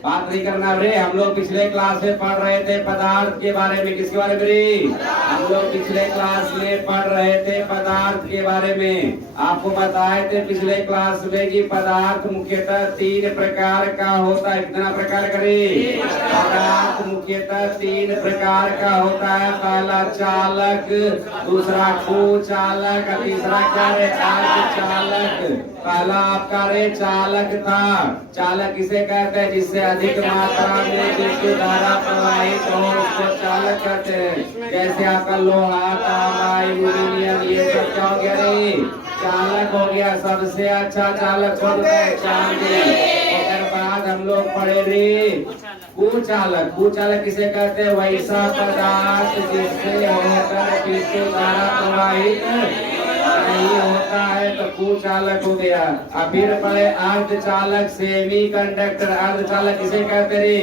बात नहीं करना रे। हम लोग पिछले क्लास में पढ़ रहे थे पदार्थ के बारे में। किसके बारे में रे? हम लोग पिछले क्लास में पढ़ रहे थे पदार्थ के बारे में। आपको बताए थे पिछले क्लास में कि पदार्थ मुख्यतः 3 प्रकार का होता है। कितना प्रकार का रे? पदार्थ मुख्यतः 3 प्रकार का होता है। पहला चालक, दूसरा कुचालक, तीसरा क्या है? अर्धचालक। पहला आपका रे चालक था। चालक किसे कहते हैं? जिससे अधिक मात्रा में विद्युत धारा प्रवाहित हो उसको चालक कहते हैं। जैसे आपका लोहा, तांबा, एल्यूमीनियम, ये सब क्या हो गया रे? चालक हो गया। सबसे अच्छा चालक कौन है? चांदी। उसके बाद हम लोग पढ़े रे कुचालक। कुचालक किसे कहते हैं? वैसा पदार्थ जिससे होकर विद्युत धारा प्रवाहित नहीं होता है तो कुचालक हो गया। अब फिर पढ़े अर्धचालक, सेमी कंडक्टर। अर्धचालक किसे कहते रे?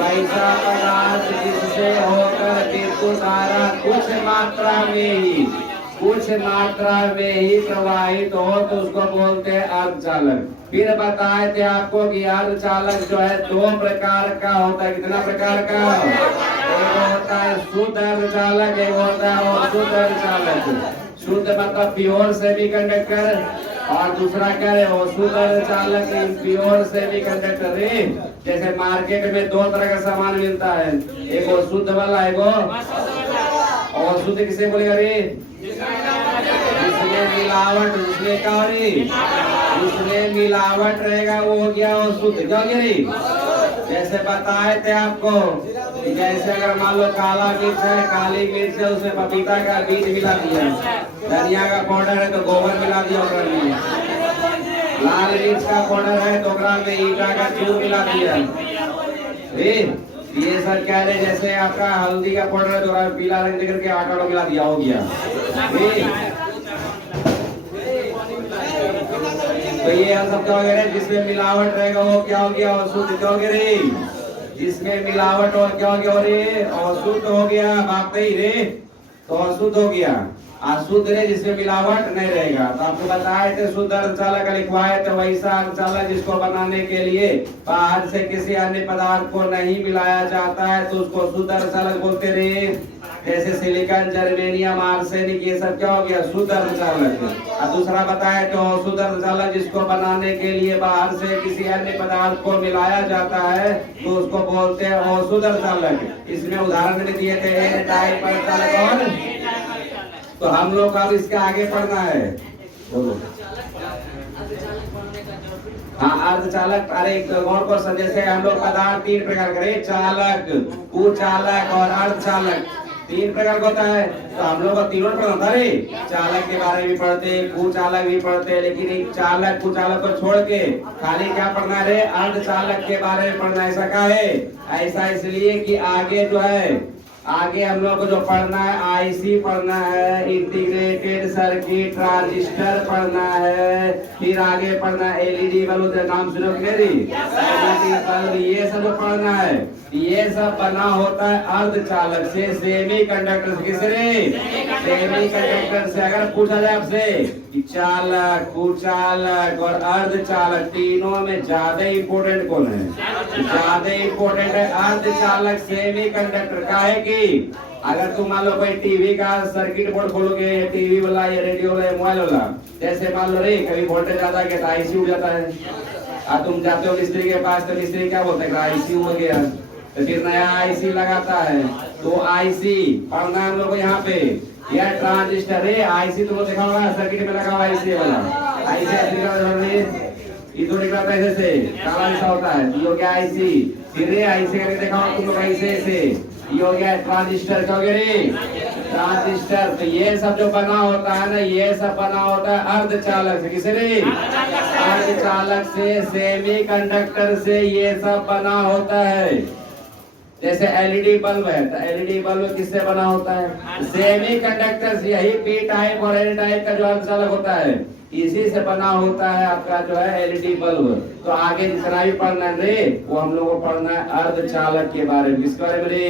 वैसा पदार्थ जिससे होकर विद्युत धारा कुछ मात्रा में ही प्रवाहित हो तो उसको बोलते हैं अर्धचालक। फिर बताए थे आपको कि अर्धचालक जो है 2 प्रकार का होता है। कितना प्रकार का? एक होता है शुद्ध अर्धचालक, एक होता है अशुद्ध अर्धचालक। शुद्ध मतलब प्योर सेमीकंडक्टर और दूसरा क्या है? अशुद्ध अर्धचालक, इम्प्योर सेमीकंडक्टर रे। जैसे मार्केट में 2 तरह का सामान मिलता है, एक शुद्ध वाला, एक और शुद्ध किसे बोलेगा रे? जिसमें मिलावट, जिसमें क्या रे? जिसमें मिलावट रहेगा वो हो गया वो शुद्ध। क्या हो गया रे? जैसे बताए थे आपको कि जैसे अगर मान लो काला मिर्च है, काली मिर्च है, उसमें पपीता का बीज मिला दिया। धनिया का पाउडर है तो गोबर मिला दिया उसमें। लाल मिर्च का पाउडर है तो में ईटा का चूर मिला दिया। ये सब क्या है? जैसे आपका हल्दी का पाउडर है तो पीला रंग देकर के आटा मिला दिया, हो गया। तो ये हम सब क्या हो गया? जिसमें मिलावट रहेगा वो क्या हो गया? अशुद्ध। क्या हो गया रे? जिसमें मिलावट और क्या हो गया रे? अशुद्ध हो गया। बात नहीं रे, तो अशुद्ध हो गया। अशुद्ध रे जिसमें मिलावट नहीं रहेगा। तो आपको बताए थे शुद्ध अर्धचालक लिखवाए थे वैसा अर्धचालक जिसको बनाने के लिए बाहर से किसी अन्य पदार्थ को नहीं मिलाया जाता है तो उसको शुद्ध अर्धचालक बोलते रे। जैसे सिलिकॉन, जर्मेनियम, आर्सेनिक, ये सब क्या हो गया? शुद्ध अर्धचालक। और दूसरा बताया तो अशुद्ध अर्धचालक जिसको बनाने के लिए बाहर से किसी अन्य पदार्थ को मिलाया जाता है तो उसको बोलते हैं अशुद्ध अर्धचालक। इसमें उदाहरण भी दिए थे एन टाइप अर्धचालक और। तो हम लोग अब इसके आगे पढ़ना है। बोलो। हाँ, अर्धचालक। अरे एक और क्वेश्चन, जैसे हम लोग पदार्थ 3 प्रकार करे, चालक, कुचालक और अर्धचालक। 3 प्रकार का होता है तो हम लोग को तीनों पढ़ना था रे। चालक के बारे में पढ़ते, कुचालक भी पढ़ते, लेकिन एक चालक कुचालक को छोड़ के खाली क्या पढ़ना है? अर्धचालक के बारे में पढ़ना। ऐसा क्या है? ऐसा इसलिए कि आगे जो है, आगे हम लोग को जो पढ़ना है आईसी पढ़ना है, इंटीग्रेटेड सर्किट, ट्रांजिस्टर पढ़ना है, फिर आगे पढ़ना है एलईडी बल्ब। नाम सुनो कि नहीं? एलईडी बल्ब, ये सब पढ़ना है। ये सब बना होता है अर्धचालक से, सेमी कंडक्टर से। किससे? सेमी कंडक्टर से। अगर पूछा जाए आपसे कि चालक, कुचालक और अर्धचालक तीनों में ज्यादा इंपोर्टेंट कौन है? ज्यादा इंपोर्टेंट है अर्धचालक, सेमी कंडक्टर। का है कि अगर तुम मान लो कोई टीवी का सर्किट बोर्ड खोलोगे, टीवी वाला या रेडियो वाला या मोबाइल वाला, जैसे मान लो रे कभी वोल्टेज ज्यादा है तो आईसी उड़ जाता है। और तुम जाते हो मिस्त्री के पास तो मिस्त्री क्या बोलते हैं? आईसी हो गया। तो फिर नया आईसी लगाता है। तो आईसी पढ़ना हम लोग को यहाँ पे। यह ट्रांजिस्टर है, आईसी तुमको देखा होगा सर्किट में लगा हुआ आईसी वाला। आईसी इधर निकला था ऐसे से, काला ऐसा होता है, ये हो गया आईसी। फिर आईसी करके देखा होगा तुम लोग ऐसे ऐसे, ये हो गया ट्रांजिस्टर। क्या हो गया रे? ट्रांजिस्टर। तो ये सब जो बना होता है ना, ये सब बना होता है अर्धचालक से। किसे रे? अर्धचालक से, सेमी कंडक्टर से ये सब बना होता है। जैसे एलईडी बल्ब है तो एलईडी बल्ब किससे बना होता है? सेमी कंडक्टर से। यही पी टाइप और एन टाइप का जो अर्धचालक होता है इसी से बना होता है आपका जो है एलईडी बल्ब। तो आगे जितना भी पढ़ना है रे वो हम लोग को पढ़ना है अर्धचालक के बारे में। किसके बारे में रे?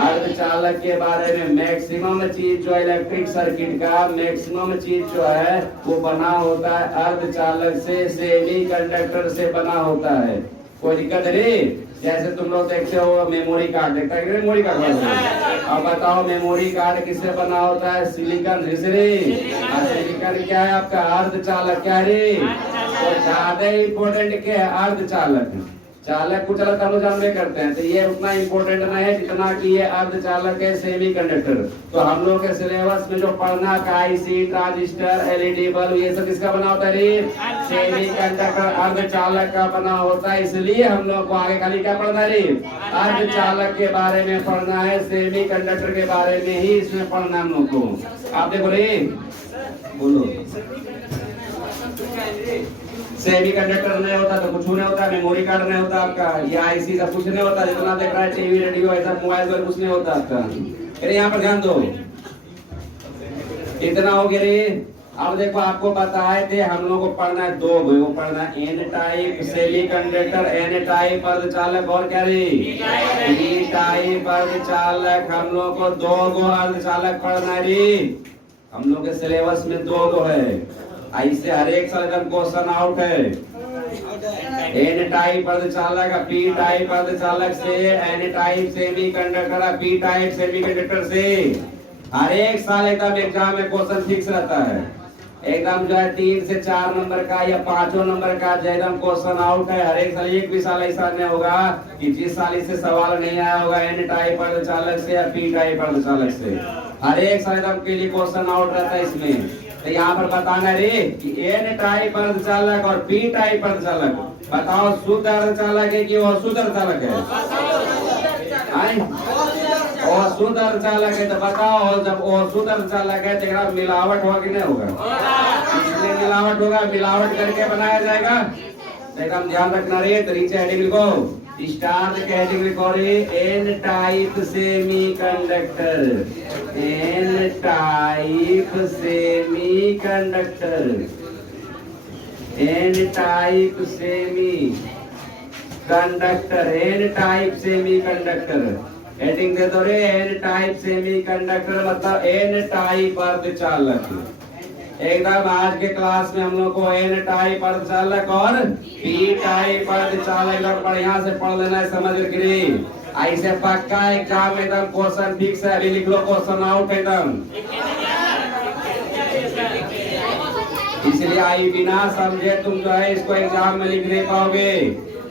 अर्धचालक के बारे में। मैक्सिमम चीज जो इलेक्ट्रिक सर्किट का मैक्सिमम चीज जो है वो बना होता है अर्धचालक से, सेमी कंडक्टर से बना होता है। कोई दिक्कत है रे? जैसे तुम लोग देखते हो मेमोरी कार्ड, देखता है मेमोरी कार्ड। अब बताओ मेमोरी कार्ड किससे बना होता है? सिलिकॉन से रे। सिलिकॉन क्या है आपका? अर्धचालक। क्या रे? तो ज्यादा इंपॉर्टेंट क्या है? अर्धचालक। चालक को चलत हम लोग जानबे करते हैं, तो ये उतना इम्पोर्टेंट नहीं है जितना कि ये अर्धचालक है, सेमीकंडक्टर। तो हम लोग के सिलेबस में जो पढ़ना का आईसी, ट्रांजिस्टर, एलईडी बल्ब, ये सब किसका बना होता है रे? सेमीकंडक्टर, अर्धचालक का बना होता है। इसलिए हम लोग को आगे खाली क्या पढ़ना रे? अर्धचालक के बारे में पढ़ना है, सेमीकंडक्टर के बारे में ही इसमें पढ़ना हम लोग को। आप देखो रे, बोलो। सेमीकंडक्टर नहीं होता तो कुछ नहीं होता, मेमोरी कार्ड नहीं होता आपका, ये आईसी सब कुछ नहीं होता, जितना देख रहा है टीवी, रेडियो, ऐसा मोबाइल पर कुछ नहीं होता आपका। अरे यहाँ पर ध्यान दो, इतना हो गया रे। अब देखो आपको बताए थे हम लोग को पढ़ना है दो, वो पढ़ना है N type semiconductor, N type अर्धचालक, और क्या रे? पी टाइप अर्धचालक। हम लोग को दो गो अर्धचालक पढ़ना है रे। हम लोग के सिलेबस में दो गो है, ऐसे हर एक साल का क्वेश्चन आउट है। एन टाइप अर्धचालक, पी टाइप अर्धचालक से, N type semiconductor, P type semiconductor से हर एक साल एकदम एग्जाम में क्वेश्चन फिक्स रहता है। एकदम जो है 3 से 4 नंबर का या 5 नंबर का जो एकदम क्वेश्चन आउट है हर एक साल। एक भी साल ऐसा नहीं होगा कि जिस साल इससे सवाल नहीं आया होगा एन टाइप अर्धचालक से या पी टाइप अर्धचालक से। हर एक साल एकदम के लिए क्वेश्चन आउट रहता है इसमें। तो यहाँ पर बताना रे कि एन टाइप अर्धचालक और पी टाइप अर्धचालक, बताओ शुद्ध अर्धचालक है कि अशुद्ध अर्धचालक है? और शुद्ध अर्धचालक है तो बताओ, जब अशुद्ध अर्धचालक है तो मिलावट होगा कि नहीं होगा? इसमें मिलावट होगा, मिलावट करके बनाया जाएगा। एकदम ध्यान रखना रे। तो नीचे हेडिंग लिखो, स्टार के हेडिंग लिखो रे, N type semiconductor, N type semiconductor, N type semiconductor, N type semiconductor. Heading दे दो रे, एन टाइप सेमीकंडक्टर मतलब एन टाइप अर्धचालक। एकदम आज के क्लास में हम लोग को एन टाइप अर्धचालक और पी टाइप अर्धचालक बढ़िया से पढ़ लेना है, समझ गिरी। ऐसे पक्का एग्जाम एकदम क्वेश्चन फिक्स है। अभी लिख लो क्वेश्चन आउट एकदम। इसलिए आई बिना समझे तुम जो है इसको एग्जाम में लिख नहीं पाओगे।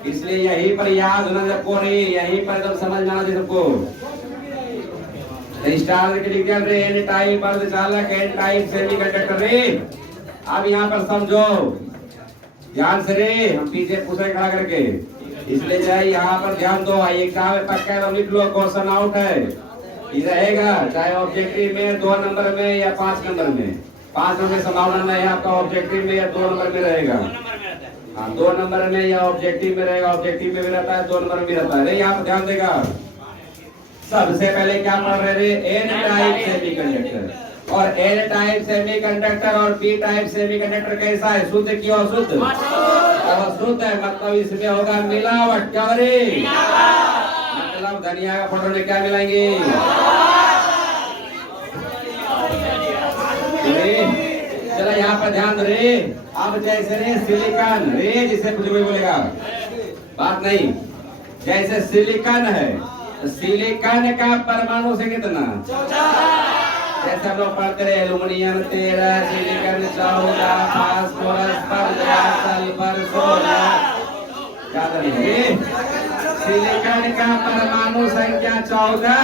इसलिए यहीं पर याद होना सबको रे, यहीं पर एकदम समझ में आना चाहिए सबको। स्टार के लिख दिया रे, एन टाइप अर्धचालक, एन टाइप सेमीकंडक्टर रे। अब यहाँ पर समझो ध्यान से रे, हम पीछे पूछे खड़ा करके, इसलिए चाहे यहाँ पर ध्यान दो। एग्जाम में पक्का है, लिख लो क्वेश्चन आउट है। ये रहेगा चाहे ऑब्जेक्टिव में 2 नंबर में या 5 नंबर में। 5 नंबर में संभावना नहीं है आपका, ऑब्जेक्टिव में या 2 नंबर में रहेगा। हाँ 2 नंबर में या ऑब्जेक्टिव में रहेगा, ऑब्जेक्टिव में भी रहता है 2 नंबर में भी रहता है। यहाँ पर ध्यान देगा। सबसे पहले क्या पढ़ रहे थे? N type semiconductor. और एन टाइप सेमीकंडक्टर और पी टाइप सेमीकंडक्टर कैसा है? शुद्ध की अशुद्ध? अशुद्ध है, मतलब इसमें होगा मिलावट। क्या रे? मतलब धनिया का फोटो में क्या मिलाएंगे? चलो यहाँ पर ध्यान दो रे। अब जैसे रे सिलिकॉन रे, जिसे कुछ भी बोलेगा बात नहीं, जैसे सिलिकॉन है, सिलिकॉन का परमाणु से कितना? जैसे हम लोग पढ़ते रहे एल्यूमिनियम 13, सिलिकॉन 14, फास्फोरस 15, सल्फर 16। याद रखिए सिलिकॉन का परमाणु संख्या 14।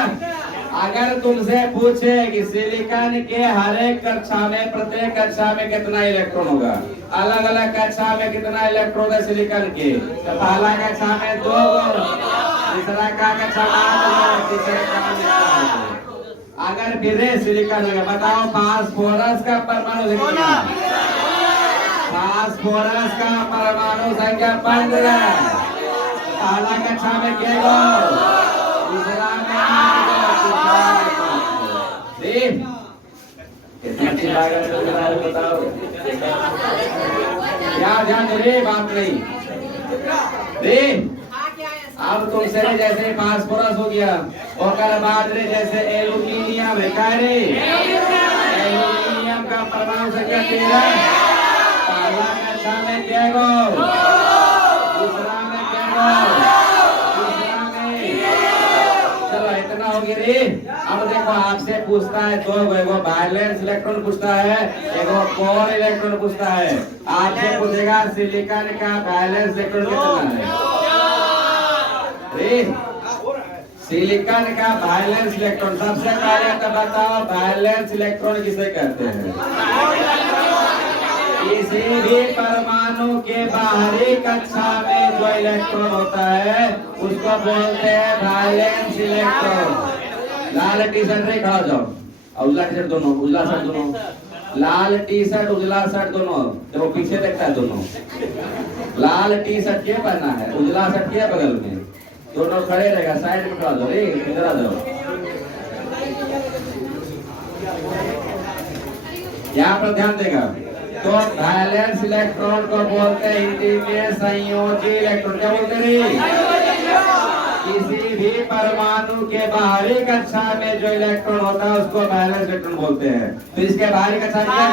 अगर तुमसे पूछे कि सिलिकॉन के हर एक कक्षा में, प्रत्येक कक्षा में कितना इलेक्ट्रॉन होगा, अलग अलग कक्षा में कितना इलेक्ट्रॉन है सिलिकॉन के, तो पहला कक्षा में 2, तीसरा का कक्षा में, तीसरे का में। अगर फिर सिलिकॉन होगा, बताओ फास्फोरस का परमाणु संख्या, फास्फोरस का परमाणु संख्या 15। पहला कक्षा में क्या, दूसरा में कितना अच्छी बताओ। क्या ध्यान रे, बात नहीं रे। अब तुमसे जैसे फास्फोरस हो गया, और बाद रे जैसे एल्यूमिनियम है, क्या रे? एल्यूमिनियम का परमाणु संख्या 13। पहला कक्षा में क्या गो, दूसरा में क्या गो, अब देखो आपसे पूछता है दो, एगो वैलेंस इलेक्ट्रॉन पूछता है, एगो कोर इलेक्ट्रॉन पूछता है। आपसे पूछेगा सिलिकॉन का वैलेंस इलेक्ट्रॉन कितना है? सिलिकॉन का वैलेंस इलेक्ट्रॉन सबसे पहले तो बताओ वैलेंस इलेक्ट्रॉन किसे कहते हैं? किसी भी परमाणु के बाहरी कक्षा में जो इलेक्ट्रॉन होता है उसको बोलते हैं वैलेंस इलेक्ट्रॉन। लाल टी शर्ट रे खड़ा हो जाओ, उजला टी शर्ट दोनों, उजला शर्ट दोनों, लाल टी शर्ट उजला शर्ट दोनों, देखो पीछे देखता है दोनों। लाल टी शर्ट के पहना है, उजला शर्ट के बगल में, दोनों खड़े रहेगा। साइड में खड़ा जाओ, इधर आ जाओ। यहाँ पर ध्यान देगा। तो वैलेंस इलेक्ट्रॉन को बोलते हैं हिंदी में संयोजी इलेक्ट्रॉन। क्या बोलते हैं? किसी भी परमाणु के बाहरी कक्षा में जो इलेक्ट्रॉन होता है उसको वैलेंस इलेक्ट्रॉन बोलते हैं। तो इसके बाहरी कक्षा में क्या है?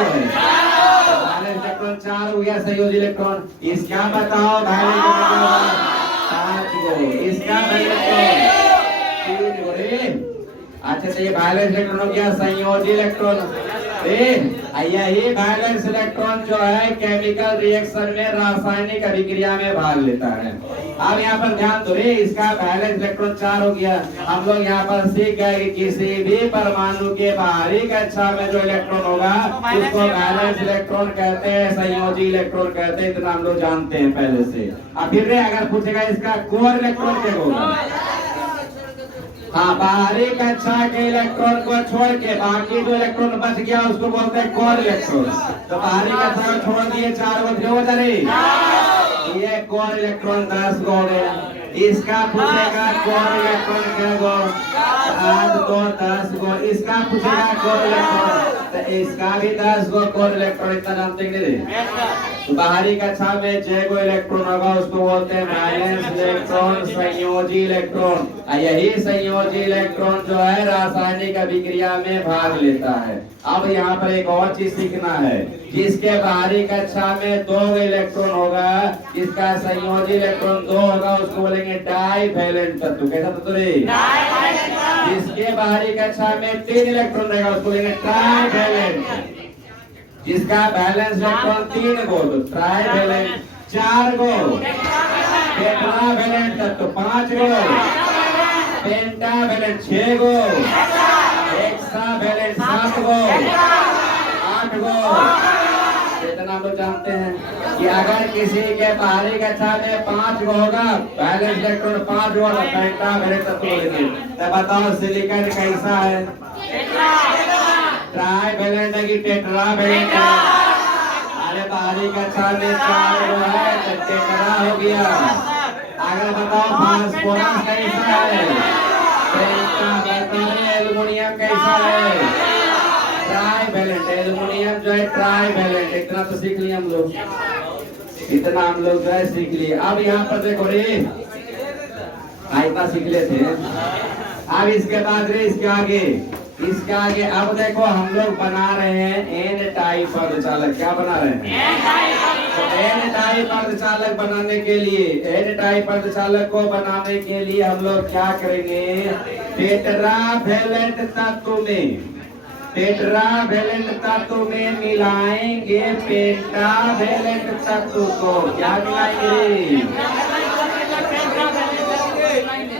वैलेंस इलेक्ट्रॉन 4 हो गया संयोजी इलेक्ट्रॉन। इसका बताओ वैलेंस इलेक्ट्रॉन 5 गो, इसका इलेक्ट्रॉन 3 गो रे। अच्छा तो ये वैलेंस इलेक्ट्रॉन हो गया संयोजी इलेक्ट्रॉन। यही वैलेंस इलेक्ट्रॉन जो है केमिकल रिएक्शन में रासायनिक अभिक्रिया में भाग लेता है। अब यहाँ पर ध्यान दो रे, इसका वैलेंस इलेक्ट्रॉन 4 हो गया। हम लोग यहाँ पर सीख गए कि किसी भी परमाणु के बाहरी कक्षा में जो इलेक्ट्रॉन होगा उसको वैलेंस इलेक्ट्रॉन कहते हैं, संयोजी इलेक्ट्रॉन कहते हैं। इतना हम लोग जानते हैं पहले से। अब फिर अगर पूछेगा इसका कोर इलेक्ट्रॉन क्या होगा? हाँ, बाहरी कक्षा के इलेक्ट्रॉन को छोड़ के बाकी जो इलेक्ट्रॉन बच गया उसको बोलते हैं कोर इलेक्ट्रॉन। तो बाहरी कक्षा को छोड़ दिए 4 गो, क्यों बचा रही? ये कोर इलेक्ट्रॉन 10 गो हो गया। इसका पूछेगा कोर इलेक्ट्रॉन क्या गो? 8 गो, 10 गो। इसका पूछेगा कोर इलेक्ट्रॉन, तो इसका भी 10 गो कोर इलेक्ट्रॉन। इतना जानते हैं नहीं? तो बाहरी कक्षा में 6 गो इलेक्ट्रॉन होगा उसको बोलते हैं वैलेंस इलेक्ट्रॉन, संयोजी इलेक्ट्रॉन। यही संयोजी इलेक्ट्रॉन जो है रासायनिक अभिक्रिया में भाग लेता है। अब यहाँ पर एक और चीज सीखना है। जिसके बाहरी कक्षा में 2 इलेक्ट्रॉन होगा, जिसका संयोजी इलेक्ट्रॉन 2 होगा उसको बोलेंगे डाइवैलेंट तत्व। कैसा तत्व रे? जिसके बाहरी कक्षा में 3 इलेक्ट्रॉन रहेगा उसको बोलेंगे ट्राइवैलेंट। जिसका वैलेंस इलेक्ट्रॉन 3 गो तो ट्राइवैलेंट। 4 गो टेट्रावैलेंट तत्व, 5 गो पेंटावैलेंट, 6 गो हेक्सावैलेंट, 7 गो 8 गो। इतना हम लोग जानते हैं कि अगर किसी के बाहरी कक्षा में 5 गो होगा वैलेंस इलेक्ट्रॉन 5 गो तो पेंटावैलेंट तत्व बोलेंगे। तो बताओ सिलिकॉन कैसा है? ट्राइवैलेंट है कि टेट्रावैलेंट है? अरे बाहरी कक्षा में 4 गो है तो टेट्रा हो गया। अगर बताओ फास्फोरस कैसा है? एल्युमिनियम कैसा है? ट्राइवैलेंट। एल्युमिनियम जो है ट्राइवैलेंट। इतना तो सीख लिया हम लोग, इतना हम लोग जो है सीख लिए। अब यहाँ पर देखो रे, इतना सीख लेते हैं। अब इसके बाद रे इसके आगे अब देखो हम लोग बना रहे हैं एन टाइप अर्धचालक। क्या बना रहे हैं? एन टाइप अर्धचालक बनाने के लिए, एन टाइप अर्धचालक को बनाने के लिए हम लोग क्या करेंगे? टेट्रावैलेंट तत्व में मिलाएंगे पेंटावैलेंट तत्व को। क्या मिलाएंगे?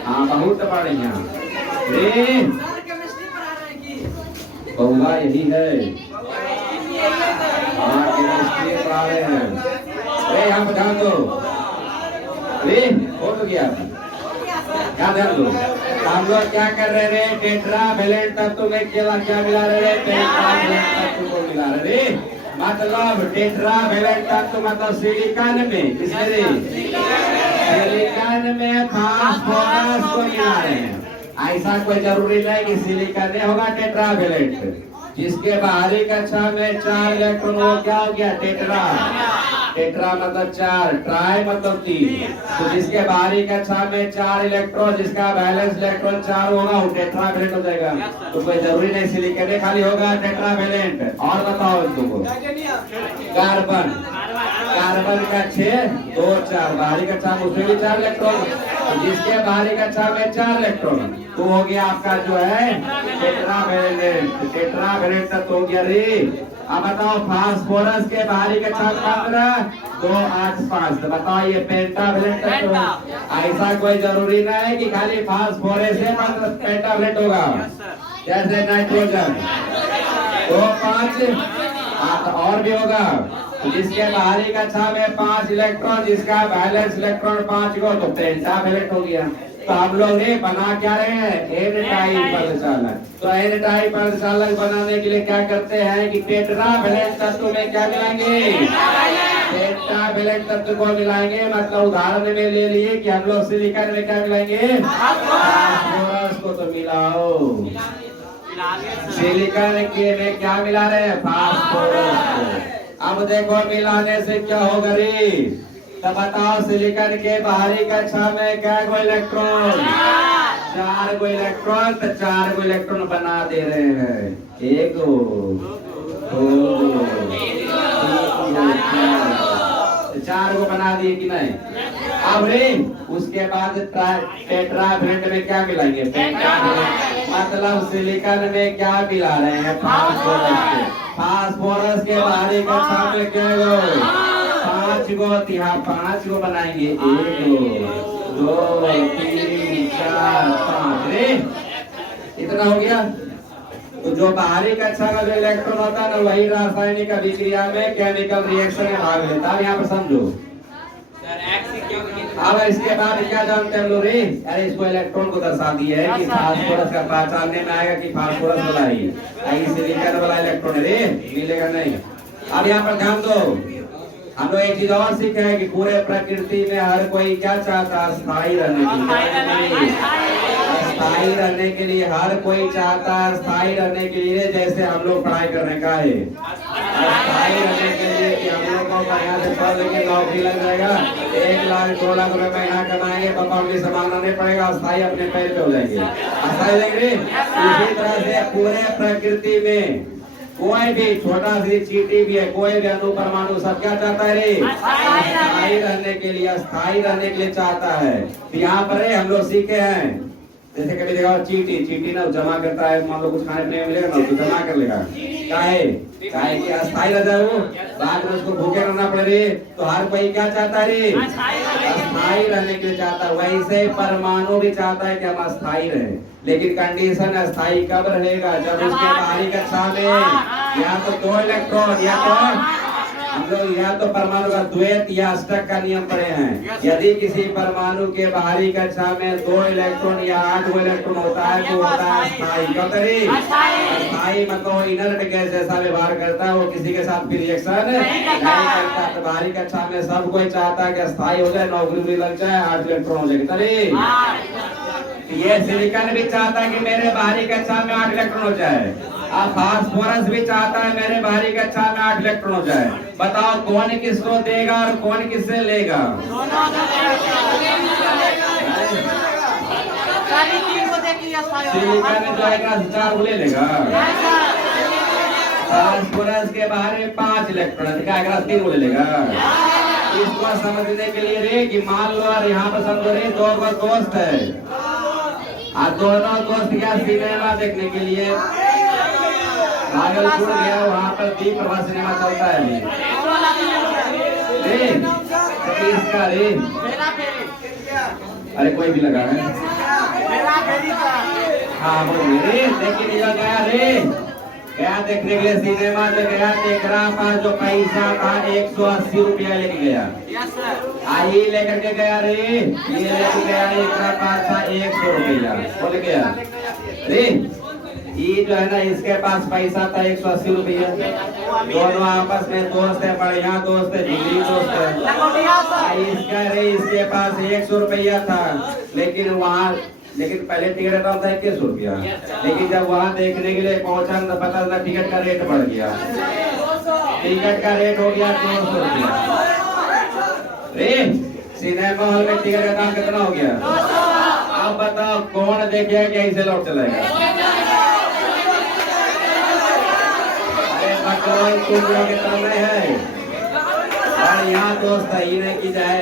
हाँ, बहुत बढ़िया रे, बहुआ यही है। केमिस्ट्री पढ़ा रहे हैं। यहाँ पर ध्यान दो रे, हो तो गया। क्या ध्यान दो, हम लोग क्या कर रहे हैं? टेट्रावैलेंट तत्व में क्या मिला रहे हैं? पेंटावैलेंट तत्व को मिला रहे हैं। मतलब टेट्रावैलेंट तत्व मतलब सिलिकॉन में, इसमें सिलिकॉन में फास्फोरस को मिला रहे हैं। ऐसा कोई जरूरी नहीं कि सिलिकॉन में होगा टेट्रावैलेंट। जिसके बाहरी कक्षा में 4 इलेक्ट्रॉन हो, क्या हो गया? टेट्रा। टेट्रा मतलब 4, ट्राई मतलब 3। तो जिसके बाहरी कक्षा में 4 इलेक्ट्रॉन, जिसका वैलेंस इलेक्ट्रॉन 4 होगा वो टेट्रावैलेंट हो जाएगा। तो कोई जरूरी नहीं सिलिकॉन में खाली होगा टेट्रावैलेंट। और बताओ इसको, कार्बन कार्बन का 6 2 4 बाहरी कक्षा में उसमें भी 4 इलेक्ट्रॉन, जिसके बाहरी कक्षा में 4 इलेक्ट्रॉन तो हो गया आपका जो है टेट्रावैलेंट। टेट्रावैलेंट तत्व हो गया रे। अब बताओ फास्फोरस के बाहरी कक्षा 15 2 8 5 तो बताओ ये पेंटावैलेंट तत्व। ऐसा कोई जरूरी नहीं है कि खाली फास्फोरस से पेंटावैलेंट होगा, जैसे नाइट्रोजन 2 5 और भी होगा, जिसके बाहरी कक्षा में 5 इलेक्ट्रॉन, जिसका बैलेंस इलेक्ट्रॉन 5 को तो पेंटावैलेंट हो गया। तो हम लोग ने बना क्या रहे हैं एन टाइप अर्धचालक। तो एन टाइप अर्धचालक बनाने के लिए क्या करते हैं कि टेट्रावैलेंट तत्व में क्या मिलाएंगे, पेंटावैलेंट तत्व को मिलाएंगे। मतलब उदाहरण में ले लिए कि हम लोग सिलिकॉन में क्या मिलाएंगे, फास्फोरस को तो मिलाओ, सिलिकॉन के में क्या मिला रहे हैं, फास्फोरस। अब देखो मिलाने से क्या होगा रे, तो बताओ सिलिकॉन के बाहरी कक्षा में क्या गो इलेक्ट्रॉन, 4 गो इलेक्ट्रॉन, तो 4 गो इलेक्ट्रॉन बना दे रहे हैं, 1 2 4 गो बना दिए कि नहीं। अब रे उसके बाद टेट्रावैलेंट में क्या मिलाएंगे, पेंटावैलेंट। मतलब सिलिकॉन में क्या मिला रहे हैं, फास्फोरस। फास्फोरस के बाहरी कक्षा में क्या गो 5 गो, यहाँ 5 गो बनाएंगे, 1 2 3 4 5 रे इतना हो गया। तो जो बाहरी कक्षा का जो इलेक्ट्रॉन होता है ना वही रासायनिक अभिक्रिया में केमिकल रिएक्शन में भाग लेता है। यहाँ पर समझो। अब इसके बाद क्या जानते हैं लोग रे, अरे इसको इलेक्ट्रॉन को दर्शा दिया है कि फास्फोरस का पहचानने में आएगा कि फास्फोरस वाला ही सिलिकॉन वाला इलेक्ट्रॉन रे मिलेगा नहीं। अब यहाँ पर ध्यान दो, हम लोग एक चीज और सीखे हैं कि पूरे प्रकृति में हर कोई क्या चाहता है, स्थायी रहने के लिए। स्थायी रहने के लिए हर कोई चाहता है, स्थायी रहने के लिए जैसे हम लोग पढ़ाई करने का है, स्थायी रहने के लिए कि हम लोग को यहाँ से पढ़ लेके नौकरी लग जाएगा, 1 लाख 2 लाख रुपए महीना कमाएंगे, पापा उनकी संभालना नहीं पड़ेगा, स्थायी अपने पैर पे हो जाएंगे, स्थायी रहेंगे। इसी तरह से पूरे प्रकृति में कोई भी छोटा सी चींटी भी है, कोई भी अणु परमाणु सब क्या चाहता है रे, स्थायी रहने के लिए, स्थायी रहने के लिए चाहता है। यहाँ पर हम लोग सीखे हैं, जैसे कभी देखा चींटी ना जमा करता है, मान लो कुछ खाने पीने मिलेगा ना तो जमा कर लेगा, काहे कि अस्थायी रह जाए वो, बाद में उसको भूखे रहना पड़े रे। तो हर कोई क्या चाहता है रे, अस्थायी रहने के लिए चाहता है। वैसे परमाणु भी चाहता है कि हम अस्थायी रहे, लेकिन कंडीशन अस्थायी कब रहेगा, जब उसके बाहरी कक्षा में या तो 2 इलेक्ट्रॉन या तो हम लोग या तो परमाणु का द्वैत या अष्टक का नियम पढ़े हैं। यदि किसी परमाणु के बाहरी कक्षा में 2 इलेक्ट्रॉन या 8 इलेक्ट्रॉन होता है तो होता है अस्थायी। क्या करे, अस्थायी मतलब इनर्ट गैस जैसा व्यवहार करता है, वो किसी के साथ भी रिएक्शन नहीं करता। तो बाहरी कक्षा में सब कोई चाहता है कि अस्थायी हो जाए, नौकरी लग जाए, 8 इलेक्ट्रॉन हो जाए। चलिए ये सिलिकॉन भी चाहता है कि मेरे बाहरी कक्षा में 8 इलेक्ट्रॉन हो जाए, अब फास्फोरस भी चाहता है मेरे बाहरी कक्षा में 8 इलेक्ट्रॉन हो जाए। बताओ कौन किसको देगा और कौन किससे लेगा, सिलिकॉन जो है 4 ले लेगा, फास्फोरस के बाहर में 5 इलेक्ट्रॉन क्या 3 ले लेगा। इसको समझने के लिए रे कि मान लो और यहाँ पर समझो रे 2 दोस्त है, और दोनों दोस्त गया सिनेमा देखने के लिए, भागलपुर गया, वहाँ पर दीप प्रभा सिनेमा चलता है रे, इसका रे अरे कोई भी लगा है, हाँ बोलिए रे। लेकिन ये गया रे, गया देखने के लिए सिनेमा में गया, देख रहा पास जो पैसा था 180 रुपया लेके गया, आई लेकर के गया रे, ये लेके गया, एक पास था 100 रुपया बोल गया रे। ये जो है ना इसके पास पैसा था 180 रुपया, दोनों आपस में दोस्त है, बढ़िया दोस्त है, जिगरी दोस्त है। इसका रे इसके पास 100 रुपया था, लेकिन पहले टिकट दाम था 21 रुपया, लेकिन जब वहाँ देखने के लिए पहुंचा तो पता चला टिकट का रेट बढ़ गया, टिकट का रेट हो गया 200 रुपया रे। सिनेमा हॉल में टिकट का दाम कितना हो गया, अब बताओ कौन देखेगा कि ऐसे लौट चलेगा। तुम लोग है और यहाँ दोस्त सही नहीं की जाए,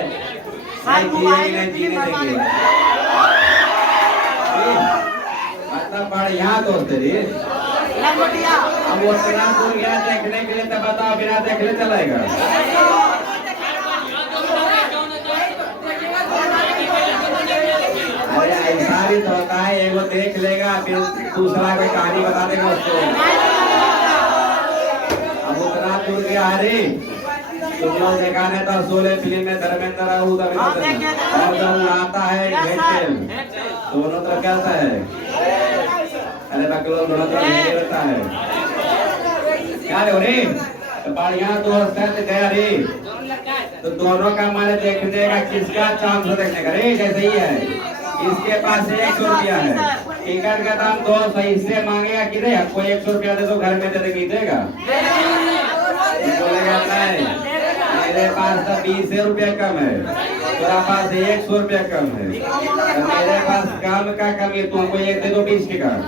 नहीं जीने देंगे, मतलब बढ़िया दोस्त रे। अब वो इतना दूर गया देखने के लिए, तो बताओ बिना देखने चलेगा? अरे ऐसा भी तो होता है, एगो देख लेगा फिर दूसरा कोई कहानी बता देगा उसको। अब उतना दूर गया, अरे तुम लोग देखा नहीं तो शोले फिल्म में धर्मेंद्र और जब आता है घेटेल दोनों तरफ क्या होता है? अरे बाकी लोग दोनों तरफ नहीं रहता है क्या रे? तो बढ़िया दोस्त है तो गया रे, तो दोनों का माने देखने का किसका चांस है देखने का रे? जैसे ही है, इसके पास 100 रुपया है, टिकट का दाम 200, इससे मांगेगा कि नहीं आपको 100 रुपया दे दो, घर में दे देगी, देगा? बोलेगा नहीं, मेरे पास तो 20 रुपया कम है, तेरा पास 100 रुपया कम है, तो मेरे पास कम का कमी, तुमको एक दे दो 20 टिकट,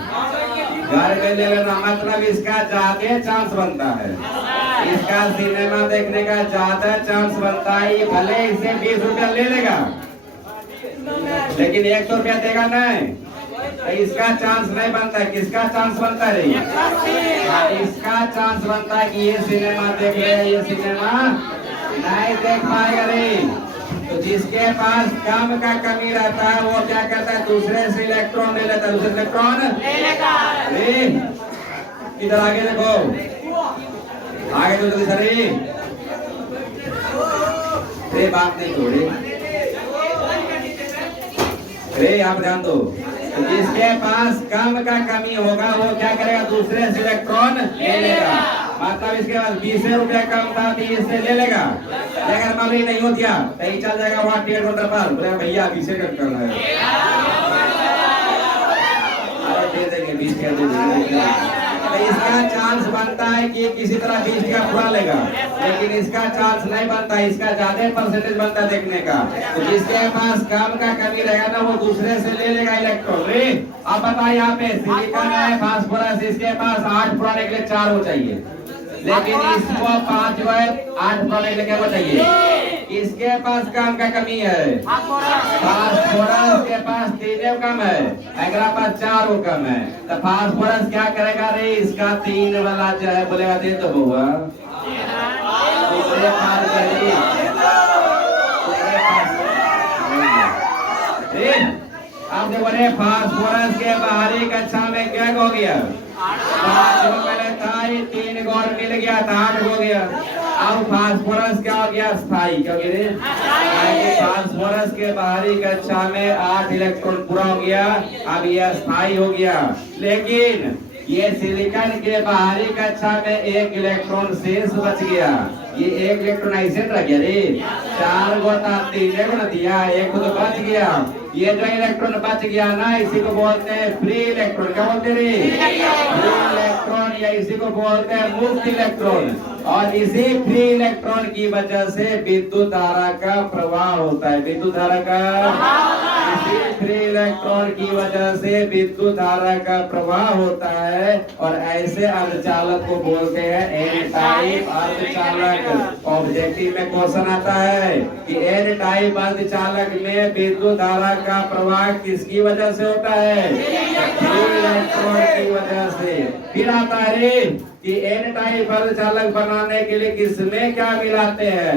घर में ले लेना। मतलब इसका ज्यादा चांस बनता है, इसका सिनेमा देखने का ज्यादा चांस बनता है। भले इसे 20 रुपया ले लेगा लेकिन 100 रुपया देगा नहीं, तो इसका चांस नहीं बनता है। किसका चांस बनता है? इसका चांस बनता है कि ये सिनेमा देख ले, ये सिनेमा नहीं देख पाएगा रे। तो जिसके पास कम का कमी रहता है वो क्या करता है? दूसरे से इलेक्ट्रॉन ले लेता है, दूसरे इलेक्ट्रॉन इधर आगे देखो, आगे तो जल्दी सरी, बात नहीं छोड़ी रे, आप ध्यान दो। तो जिसके पास कम का कमी होगा वो क्या करेगा? दूसरे से इलेक्ट्रॉन ले लेगा। मतलब इसके पास 20 रुपया कम था, 20 से ले लेगा। अगर मान लो नहीं हो दिया तो ही चल जाएगा वहाँ 1.5 घंटे पर, बोले भैया 20 करना है, अरे दे देंगे 20 कर दे देंगे। तो इसका चांस बनता है कि किसी तरह 20 का पूरा लेगा, लेकिन इसका चांस नहीं बनता, इसका ज्यादा परसेंटेज बनता है देखने का। तो जिसके पास कम का कमी रहेगा ना वो दूसरे से ले लेगा इलेक्ट्रॉन रे। अब बताइए यहाँ पे सिलिकॉन है, फास्फोरस, इसके पास 8 पुराने के लिए 4 हो चाहिए, लेकिन इसको 5 जो है 8 पुराने के लिए क्या चाहिए? इसके पास कम का कमी है, फास्फोरस के पास 3 कम है, अगला पास 4 कम है। तो फास्फोरस क्या करेगा रे? इसका 3 वाला जो है बोलेगा दे दो हुआ, अब देखो रे फास्फोरस के बाहरी कक्षा में क्या हो गया? 5 पहले था, 3 को और मिल गया था 8 हो गया। अब फास्फोरस क्या हो गया? स्थायी। क्या हो गया? फास्फोरस के बाहरी कक्षा में 8 इलेक्ट्रॉन पूरा हो गया, अब यह स्थायी हो गया। लेकिन ये सिलिकॉन के बाहरी कक्षा में 1 इलेक्ट्रॉन शेष बच गया। ये 1 इलेक्ट्रॉन ऐसे रह गया रे, 4 को 3 को दिया, 1 को तो बच गया। ये जो इलेक्ट्रॉन बच गया ना, इसी को बोलते हैं फ्री इलेक्ट्रॉन। क्या बोलते रे? फ्री इलेक्ट्रॉन, या इसी को बोलते हैं मुक्त इलेक्ट्रॉन। और इसी फ्री इलेक्ट्रॉन की वजह से विद्युत धारा का प्रवाह होता है। विद्युत धारा का, इसी फ्री इलेक्ट्रॉन की वजह से विद्युत धारा का प्रवाह होता है। और ऐसे अर्धचालक को बोलते हैं एन टाइप अर्धचालक। ऑब्जेक्टिव में क्वेश्चन आता है कि एन टाइप अर्धचालक में विद्युत धारा का प्रवाह किसकी वजह से होता है? फ्री इलेक्ट्रॉन की वजह से। फिर आता है कि एन टाइप अर्धचालक बनाने के लिए किसमें क्या मिलाते हैं?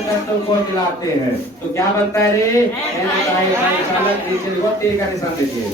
तत्व को मिलाते हैं। तो क्या बनता है रे? एन टाइप अर्धचालक। नीचे का निशान दीजिए।